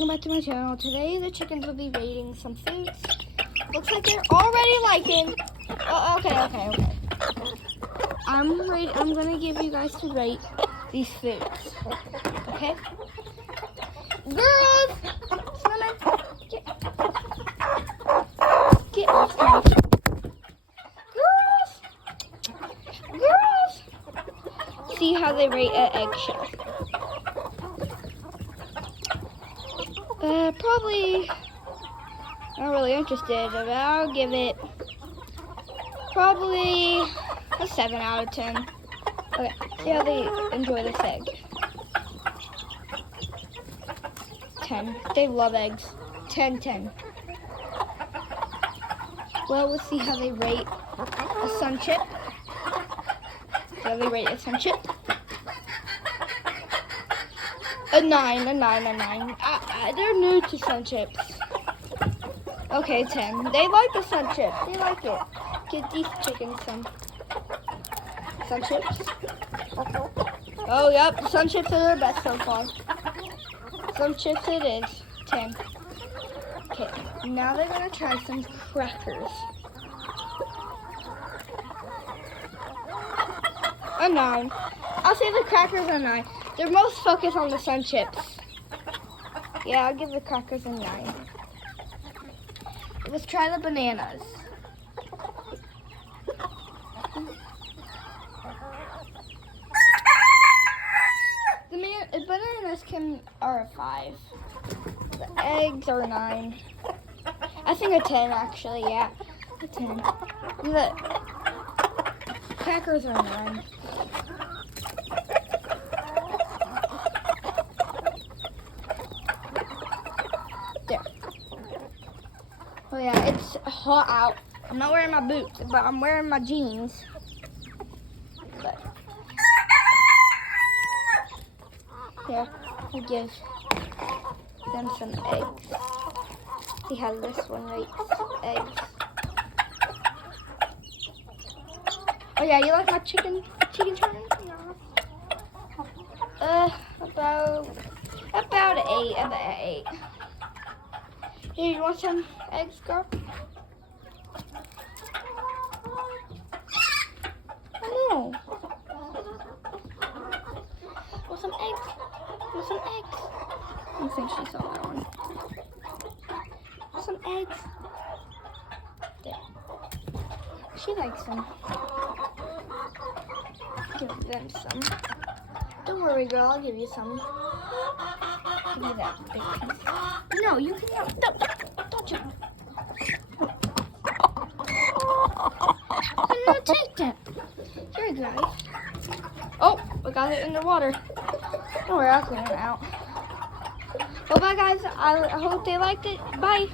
Welcome back to my channel. Today the chickens will be rating some foods. Looks like they're already liking. Oh, okay. I'm gonna give you guys to rate these foods. Okay? Girls! Swimming! Get off me. Girls! See how they rate an eggshell. Probably not really interested, but I'll give it probably a 7 out of 10. Okay, see how they enjoy this egg. 10. They love eggs. 10. Well, we'll see how they rate a sun chip. See how they rate a sun chip. A 9. They're new to sun chips. Okay, 10. They like the sun chip. They like it. Give these chickens some sun chips. Oh, yep. Sun chips are the best so far. Sun chips it is. 10. Okay, now they're going to try some crackers. A 9. I'll say the crackers are 9. They're most focused on the sun chips. Yeah, I'll give the crackers a 9. Let's try the bananas. The bananas are a 5. The eggs are 9. I think a 10 actually, yeah. A 10. The crackers are 9. There. Oh yeah, it's hot out. I'm not wearing my boots, but I'm wearing my jeans. But here, I'll give them some eggs. See how this one rates eggs. Oh yeah, you like my chicken turn? About an 8. Here, you want some eggs, girl? No. Want some eggs? Want some eggs? I think she saw that one. Want some eggs? There. She likes them. Give them some. Don't worry, girl. I'll give you some. Give me that big piece. No, you cannot. Don't touch it. I'm not take that. Here, guys. Oh, we got it in the water. Don't worry, I'll clean it out. Well, bye, guys. I hope they liked it. Bye.